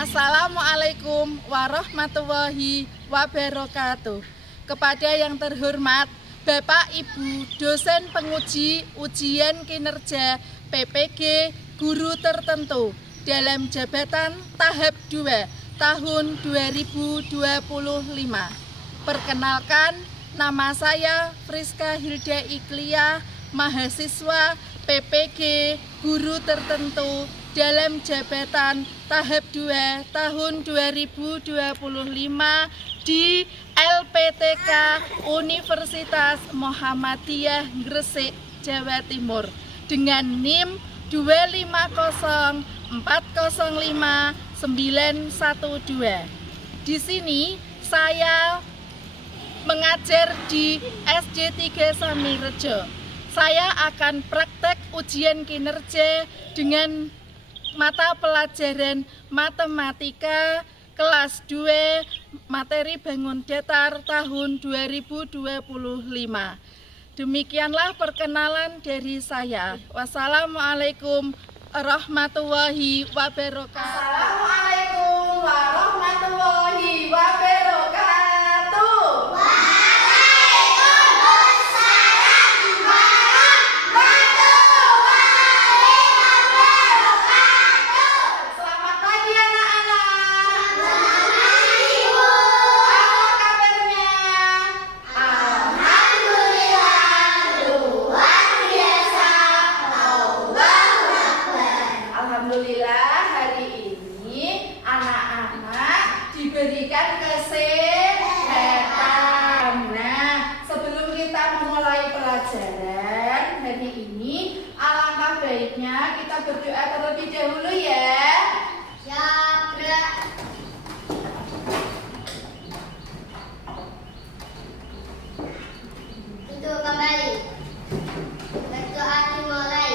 Assalamualaikum warahmatullahi wabarakatuh. Kepada yang terhormat Bapak Ibu dosen penguji ujian kinerja PPG guru tertentu dalam jabatan tahap 2 tahun 2025. Perkenalkan, nama saya Friska Hilda Iklia, mahasiswa PPG guru tertentu dalam jabatan tahap 2 tahun 2025 di LPTK Universitas Muhammadiyah Gresik, Jawa Timur dengan NIM 2505405-912. Di sini saya mengajar di SD 3 Samirejo. Saya akan praktek ujian kinerja dengan mata pelajaran matematika kelas 2 materi bangun datar tahun 2025. Demikianlah perkenalan dari saya. Wassalamualaikum warahmatullahi wabarakatuh. Assalamualaikum warahmatullahi wabarakatuh. Alhamdulillah, hari ini anak-anak diberikan kesehatan. Nah, sebelum kita memulai pelajaran hari ini, alangkah baiknya kita berdoa terlebih dahulu ya. Untuk kembali berdoa dimulai.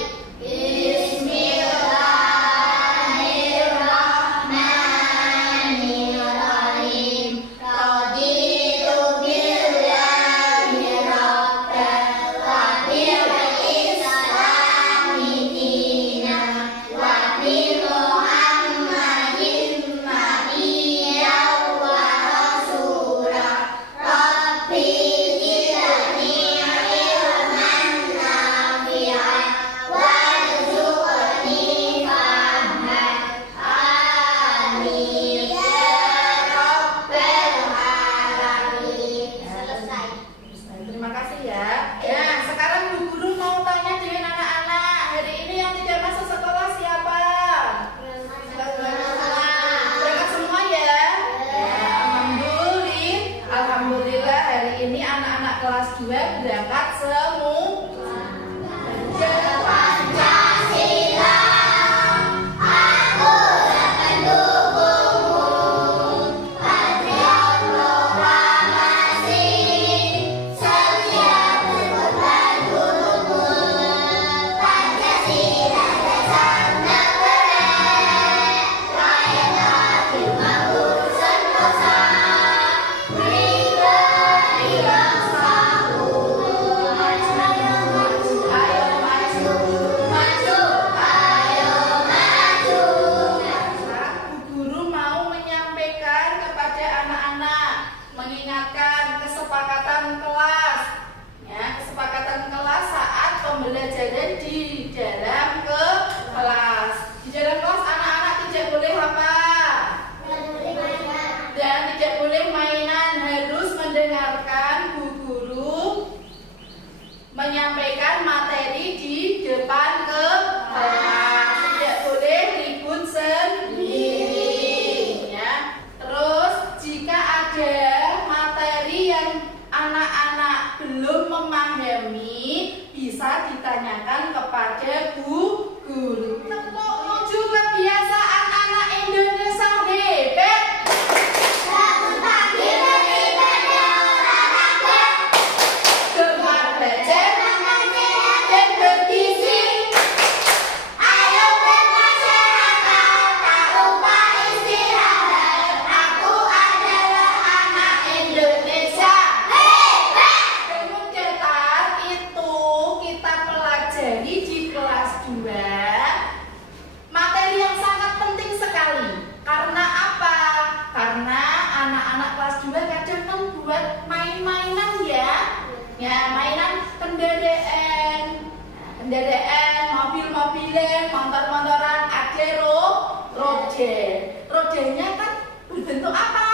Rodanya kan berbentuk apa?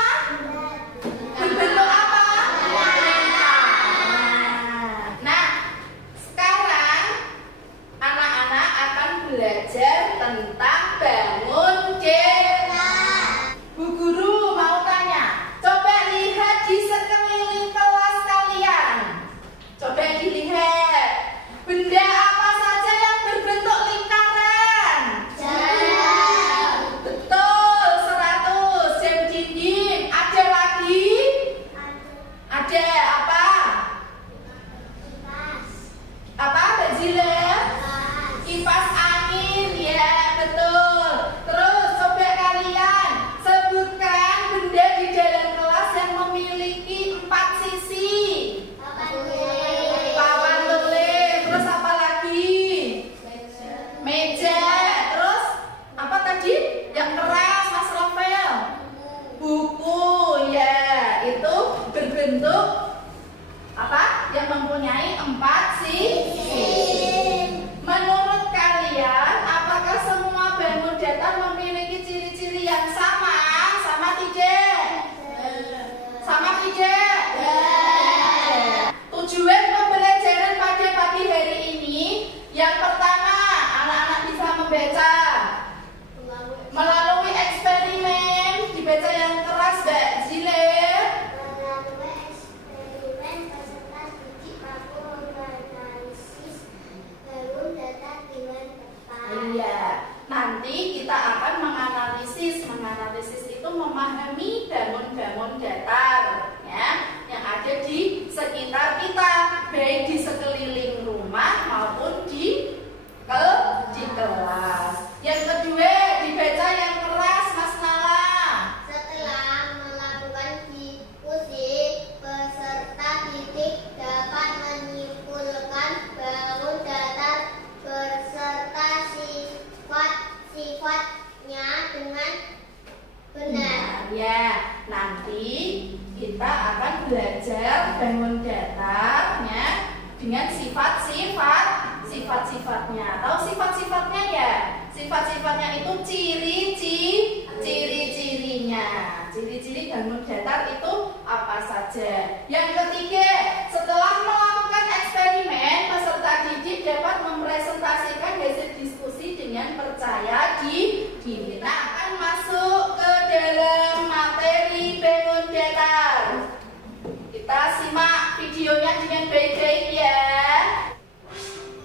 Berbentuk apa? Nah, sekarang anak-anak akan belajar tentang bangun detak. Bu Guru mau tanya, coba lihat di sekeliling kelas kalian. Coba dilihat, benda apa saja yang berbentuk lingkaran? Jam. Betul, 100. Jam dinding. Ada lagi? Ada apa? Apa, Mbak Zila? Kipas angin, ya betul. Terus coba kalian sebutkan benda di dalam kelas yang memiliki 4 sisi. Papan tulis. Terus apa lagi? Meja. Terus apa tadi? Yang keras, Mas Rafael? Buku, ya. Itu berbentuk apa? Yang mempunyai 4 sisi. Menurut kalian, apakah semua bangun datar memiliki ciri-ciri yang sama? Sama tidak? Sama tidak? Tujuan pembelajaran pada pagi hari ini, yang pertama, anak-anak bisa membaca melalui eksperimen. Dibaca yang keras, Mbak Zile. Iya, nanti kita akan menganalisis. Menganalisis itu memahami bangun-bangun datar, ya, yang ada di sekitar kita, baik di sekeliling rumah maupun di kelas. Yang kedua, dibaca yang keras, Mas Nala. Setelah melakukan diskusi, peserta didik dapat menyimpulkan bangun datar beserta sifat-sifatnya dengan benar. Ya, nanti kita akan belajar bangun datarnya dengan sifat-sifatnya. Tahu sifat-sifatnya ya? Sifat-sifatnya itu ciri-cirinya. Ciri-ciri bangun datar itu apa saja? Yang ketiga, setelah melakukan eksperimen, peserta didik dapat mempresentasikan hasil diskusi dengan percaya diri. Kita akan masuk ke dalam materi bangun datar. Kita simak videonya dengan baik-baik ya.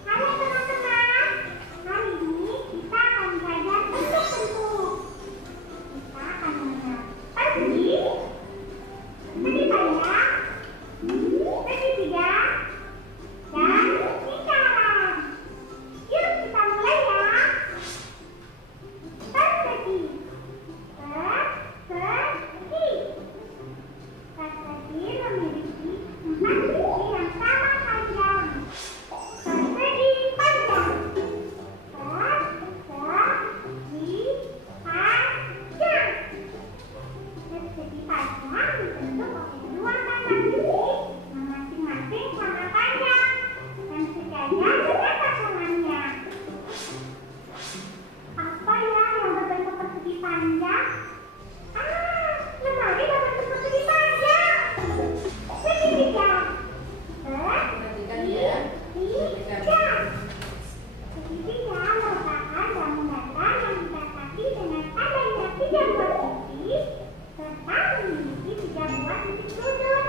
Halo teman-teman, hari ini kita akan belajar bentuk-bentuk. Kita akan mengenal persegi, segi panjang, segi tiga, dan lingkaran. Yuk kita mulai ya. Persegi. Persegi memiliki 4 sisi yang sama panjang. Persegi panjang. Persegi panjang. Persegi panjang dibentuk oleh 2 pasang sisi yang masing-masing sama panjang dan sejajar dengan pasangannya. Apa ya yang berbentuk persegi panjang? Lemari berbentuk persegi panjang. Segitiga. Perhatikan ya. Segitiga merupakan bangun datar yang dibatasi dengan adanya 3 buah sisi serta memiliki 3 buah titik sudut.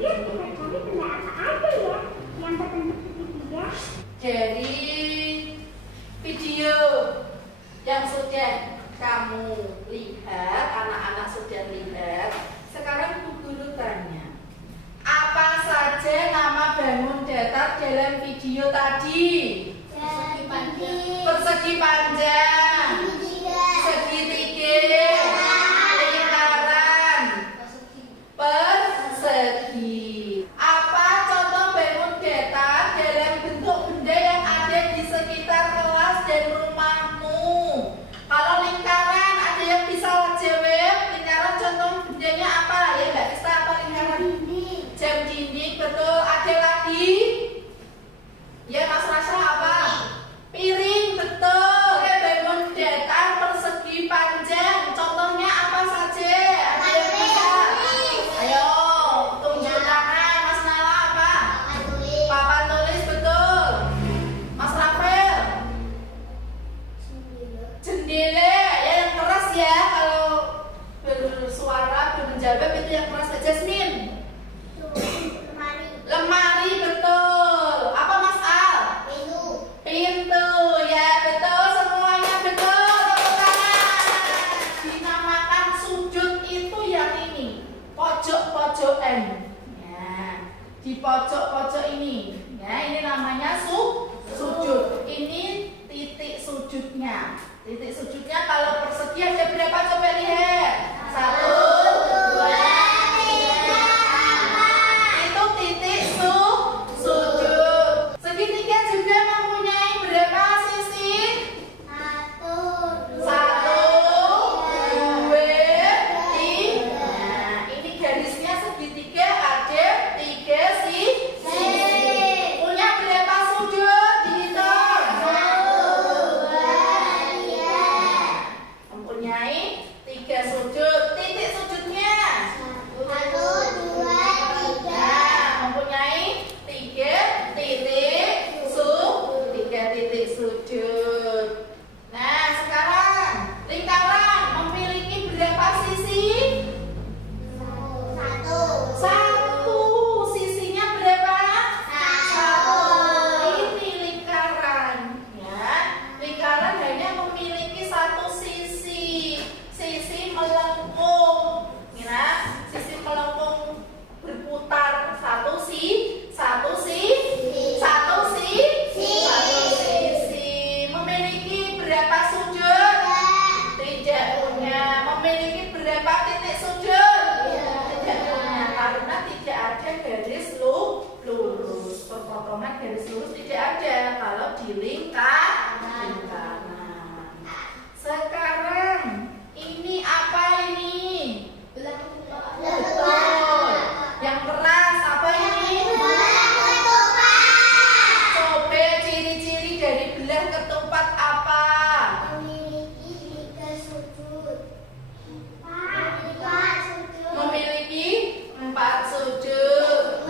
Yuk kita cari benda apa aja ya yang berbentuk segitiga. Dari video yang sudah kamu lihat, anak-anak sudah lihat. Sekarang Bu Guru tanya, apa saja nama bangun datar dalam video tadi? Persegi panjang, segitiga, lingkaran, persegi. Apa contoh bangun datar dalam bentuk benda yang ada di sekitar kelas dan rumahmu? Kalau lingkaran, ada yang bisa jawab? Lingkaran contoh bendanya apa? Ya Mbak Krista, apa lingkaran? Jam dinding, betul. Ada lagi? Ya Mas Rasha, apa? Piring, betul. Ya Mbak pojok-pojokan. Ya, di pojok-pojok ini. Ya, ini namanya sujud. Ini titik sujudnya. Titik sujudnya kalau persegi ada berapa? Coba lihat. 1, 2, 3. Itu titik sujud. Segitiga juga mempunyai berapa sisi? 1, 2, 3. Nah, ini garisnya segitiga ada 3 sisi. Punya berapa sudut? Dihitung. 1, 2, 3. Mempunyai 3 sudut. Titik sudutnya. 1, 2, 3. Nah, mempunyai 3 titik sudut. Nah, sekarang lingkaran memiliki berapa sisi? 1. 1. Sisinya berapa? 1. Ini lingkaran, ya. Lingkaran hanya memiliki 1 sisi. Sisi melengkung. Ya, sisi melengkung berputar. Satu sisi. Memiliki berapa sudut? Tidak punya. Memiliki berapa titik sudut? Tidak punya, karena tidak ada garis lurus. Perpotongan garis lurus tidak ada kalau di lingkaran. Sekarang ini apa ini? Betul. Yang keras apa ini? Coba ciri-ciri dari belah ketupat apa? Memiliki 4 sudut.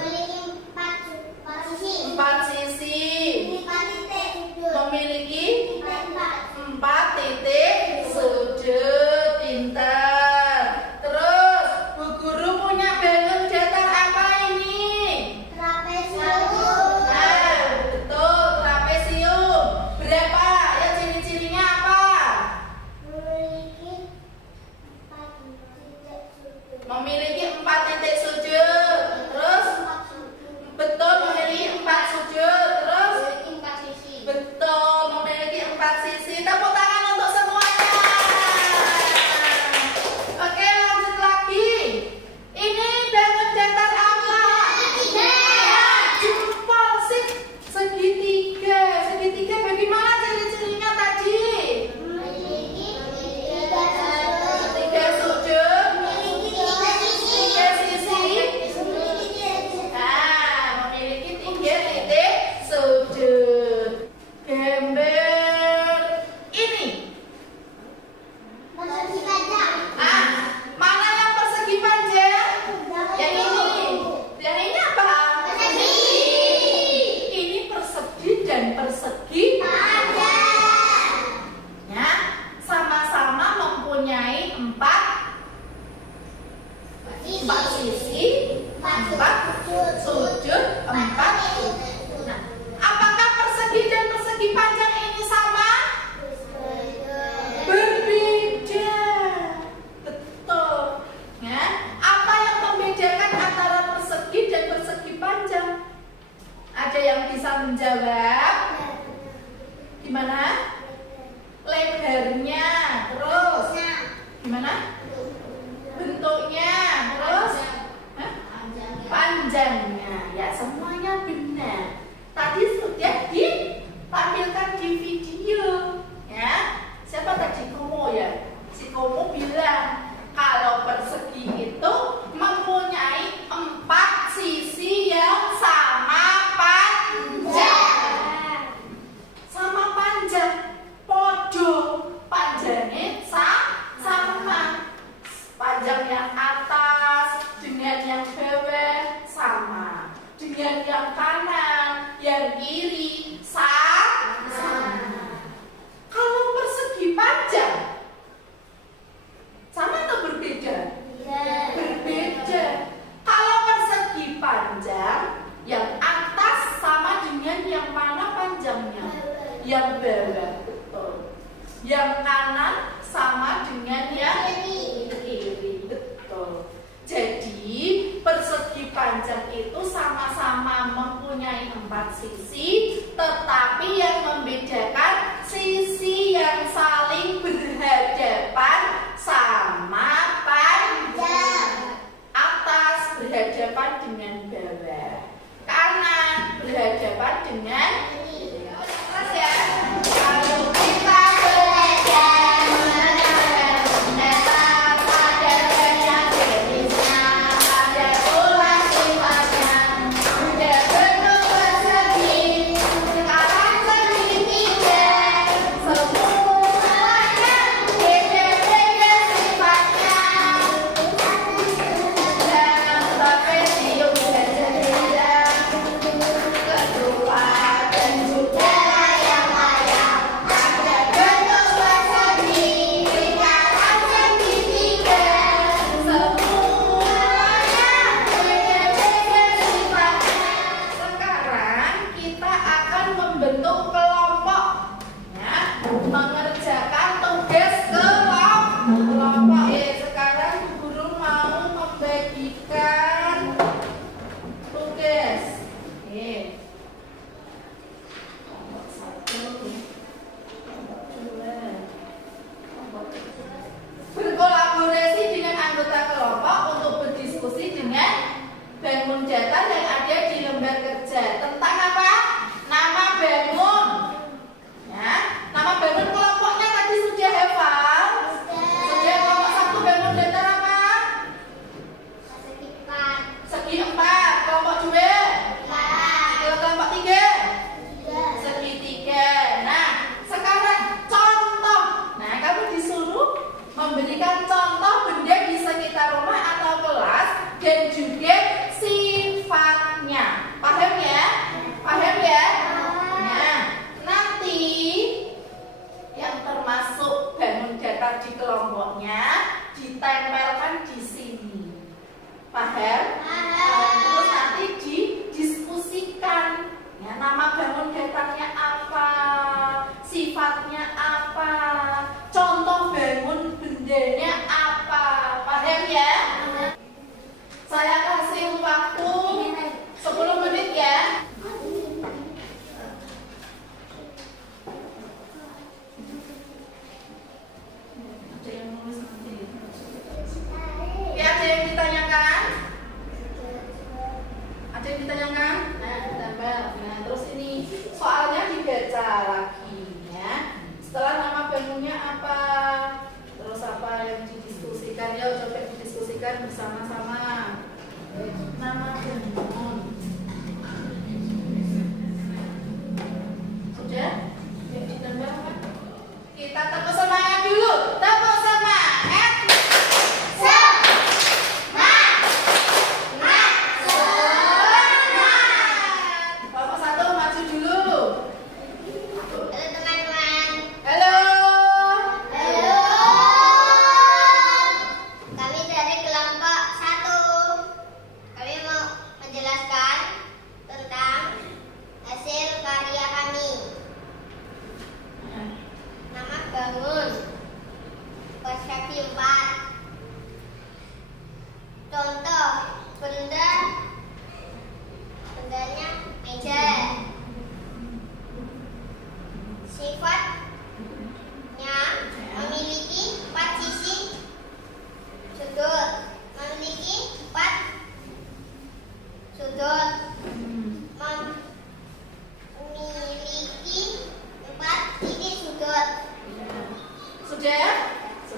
4 sisi. Memiliki 4 titik sudut. Pintar. Terus Bu Guru punya balon datar apa ini? Nah, betul, trapesium. Berapa? Ya, ciri-cirinya apa? Memiliki 4 titik sudut. Terus betul, memiliki 4 sudut. Terus betul, memiliki 4 sisi. Tepuk tangan untuk semuanya. Oke, lanjut lagi. Ini balon datar apa? Jempol sih. Segitiga. Segitiga bagaimana ciri-cirinya tadi? 3 sudut. 3 sisi. Nah, memiliki 3 titik sudut. Gambar ini. Mana yang persegi panjang? Yang ini. Yang ini apa? Ini persegi dan persegi ya, sama-sama mempunyai 4 sisi, 4 sudut, 4. Nah, apakah persegi dan persegi panjang ini sama? Berbeda. Betul. Ya. Apa yang membedakan antara persegi dan persegi panjang? Ada yang bisa menjawab? Gimana? Lebarnya. Terus gimana? Bentuknya. Terus panjangnya. Ya, semuanya benar. Tadi sudah ditampilkan di video. Ya. Siapa tadi? Komo ya? Si Komo bilang kalau persegi itu mempunyai 4 sisi yang sama panjang. Sama panjang. Podo. Panjangnya sama. Panjang yang atas dengan yang bawah sama. Dengan yang kanan, yang kiri sama. Kalau persegi panjang sama atau berbeda? Berbeda. Kalau persegi panjang, yang atas sama dengan yang mana panjangnya? Yang bawah. Betul. Yang kanan sama dengan yang kiri. Betul. Jadi ditempelkan di sini. Paham? Terus nanti didiskusikan. Ya, nama bangun datarnya apa? Sifatnya apa? Contoh bangun bendanya apa? Paham ya? Saya kasih waktu 10 menit ya. Ada yang ditanyakan? Ada yang ditanyakan? Nah, ditambah. Nah, terus ini soalnya dibaca lagi ya. Setelah nama bangunnya apa? Terus apa yang didiskusikan? Ya, coba didiskusikan bersama-sama. Nama bangun. Sudah? Ya, ditambah apa? Kita tepuk semangat dulu. Tepuk semangat.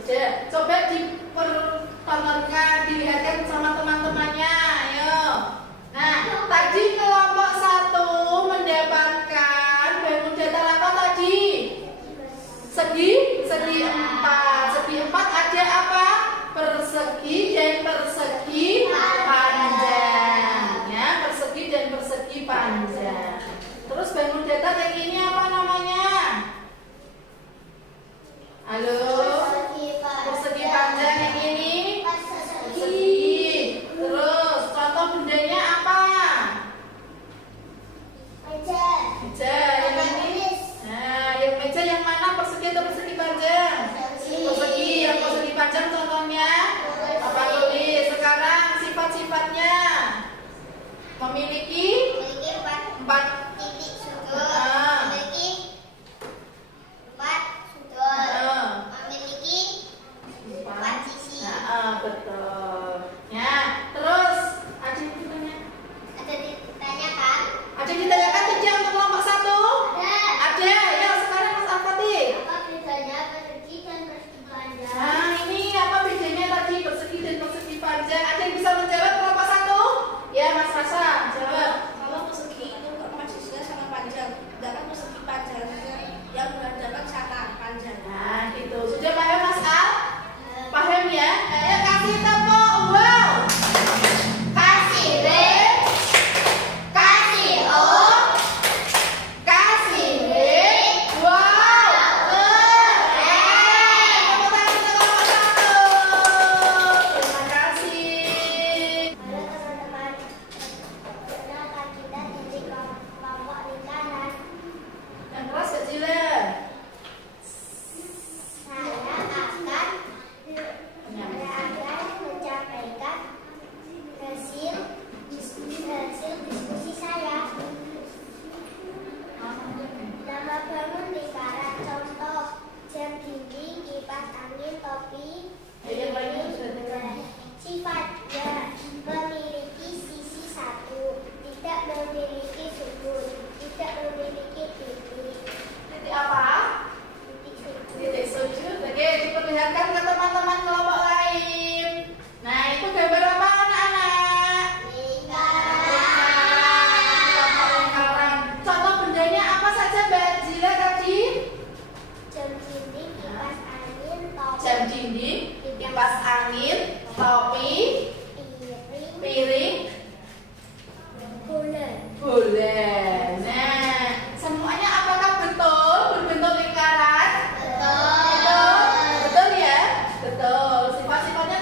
Sudah. Coba dipertontonkan, dilihatkan sama teman-temannya. Ayo. Nah, tadi kelompok 1 mendapatkan bangun datar apa tadi? Segi 4. Segi 4 ada apa? Persegi dan persegi panjang. Ya, persegi dan persegi panjang. Terus bangun datar yang ini apa namanya? Halo? Persegi panjang yang ini? Persegi. Terus contoh bendanya apa? Meja. Yang ini? Nah, yang meja yang mana? Persegi atau persegi panjang? Persegi. Yang persegi panjang contohnya apa? Tulis. Sekarang sifat-sifatnya memiliki 4 titik sudut. Memiliki 4 sudut. Memiliki 4 sisi. Betul. Ya, terus ada yang ditanya? Ada ditanyakan? Ada yang ditanyakan tidak untuk kelompok 1? Ada. Ya, sekarang Mas Al-Fatih. Apa bedanya persegi dan persegi panjang? Nah, ini apa bedanya tadi persegi dan persegi panjang? Ada yang bisa menjawab kelompok 1? Ya, Mas Rasa, jawab. Kalau persegi itu maksudnya sangat panjang, sedangkan persegi panjang yang berhadapan sangat panjang. Nah, gitu. Sudah paham Mas Al? Paham ya? Ayo kasih tepuk. Wow. Kasih B. Kasih O. Kasih B. Wow. Tepuk tangan untuk kelompok 1. Terima kasih. Halo teman-teman, kenapa kita jadi kelompok lingkaran? Yang keras Kak Jila. Saya akan menyampaikan hasil diskusi saya. Nama bangun lingkaran, contoh jam dinding, kipas angin, topi. Yang lainnya sudah dengar. Sifatnya memiliki sisi 1, tidak memiliki sudut, tidak memiliki titik. Titik apa? Titik sudut. Titik sujud. Oke, diperlihatkan ke teman-teman kelompok lain. Nah, itu gambar apa anak-anak? Kelompok lingkaran. Contoh bendanya apa saja Mbak Jila tadi? Jam dinding, kipas angin, topi. Jam dinding, kipas angin, topi, piring, bola. Nah, semuanya apakah betul berbentuk lingkaran? Betul ya? Betul. Sifat-sifatnya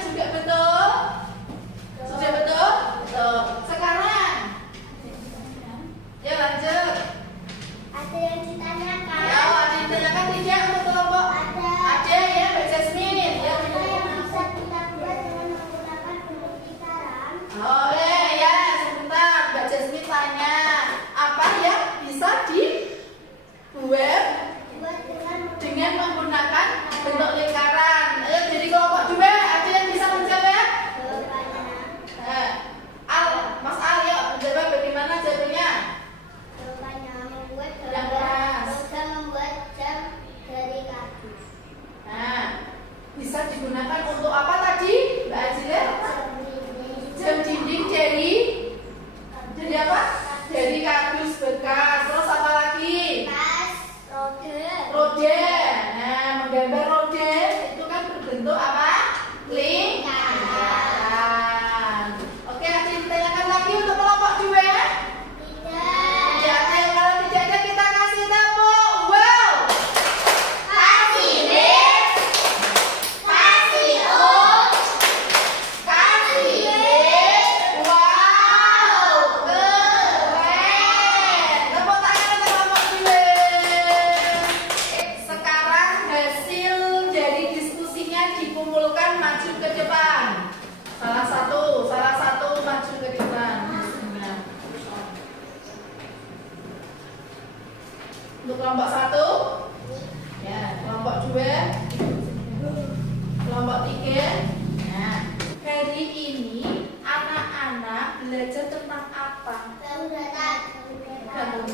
belajar tentang apa? Bangun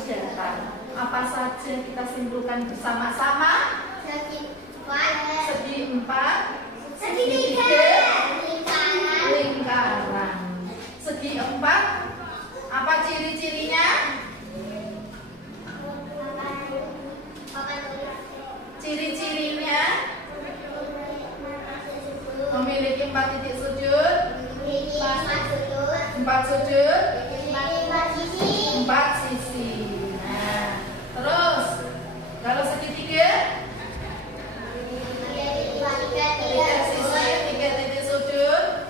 datar. Apa saja kita simpulkan bersama-sama? Segi 4, segi 3, lingkaran. Segi 4, apa ciri-cirinya? Ciri-cirinya memiliki 4 titik sudut, 4 sudut, 4 sisi. Nah, terus kalau segitiga 3 sisi, 3 titik sudut,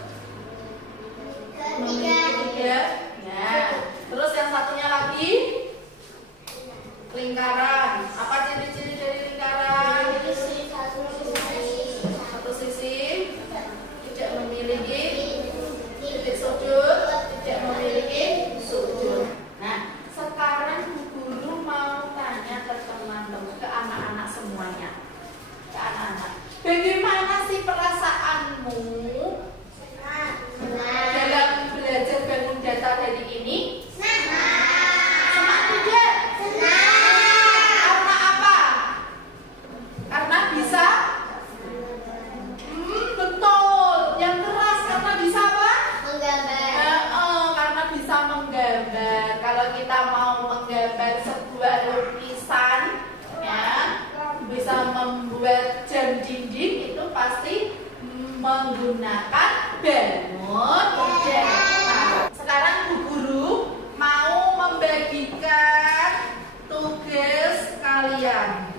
memiliki 3. Nah, terus yang satunya lagi lingkaran. Apa ciri-ciri dari lingkaran? Satu sisi tidak memiliki titik sudut, tidak memiliki sudut. Nah, sekarang Bu Guru mau tanya ke teman-teman, ke anak-anak semuanya. Ke anak-anak. Bagaimana sih perasaanmu dalam belajar bangun datar hari ini? Senang tidak? Karena apa? Karena bisa? Betul. Yang keras karena bisa apa? Karena bisa menggambar. Kalau kita mau menggambar sebuah lukisan, ya, bisa membuat jam dinding itu pasti menggunakan bangun datar. Sekarang Bu Guru mau membagikan tugas kalian.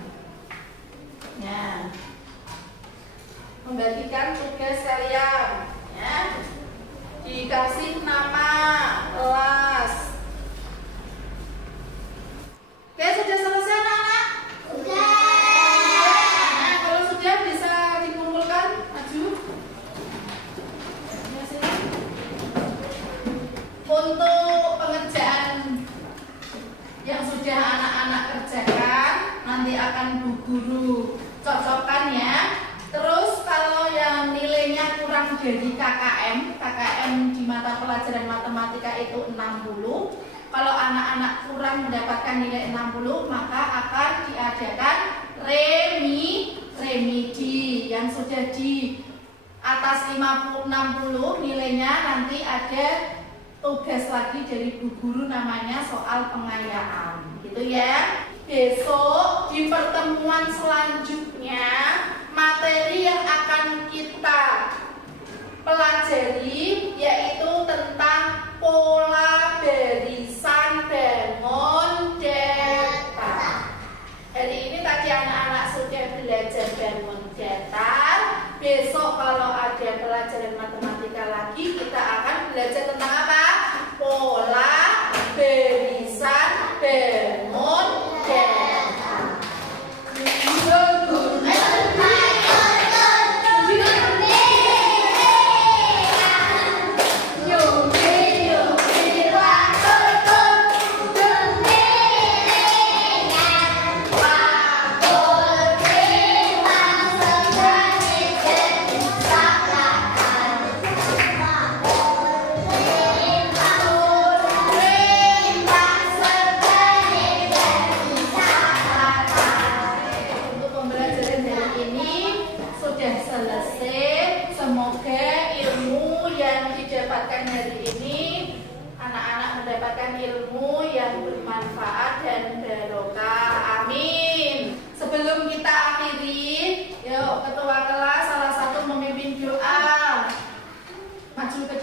Ya. Membagikan tugas kalian, ya. Dikasih nama kelas. Oke, sudah selesai anak-anak? Nah, kalau sudah bisa dikumpulkan, maju. Ya, sini. Untuk pengerjaan yang sudah anak-anak kerjakan, nanti akan Bu Guru cocokkan ya. Terus kalau yang nilainya kurang dari KKM di mata pelajaran matematika itu 60. Kalau anak-anak kurang mendapatkan nilai 60, maka akan diadakan remedi yang sudah di atas 50-60 nilainya, nanti ada tugas lagi dari Bu Guru namanya soal pengayaan, gitu ya. Besok di pertemuan selanjutnya materi yang akan kita pelajari yaitu tentang pola barisan bangun datar. Hari ini tadi anak-anak sudah belajar bangun datar. Besok kalau ada pelajaran matematika lagi, kita akan belajar tentang apa? Pola barisan bangun datar. Ilmu yang bermanfaat dan barokah. Amin. Sebelum kita akhiri, yuk ketua kelas salah satu memimpin doa. Maju ke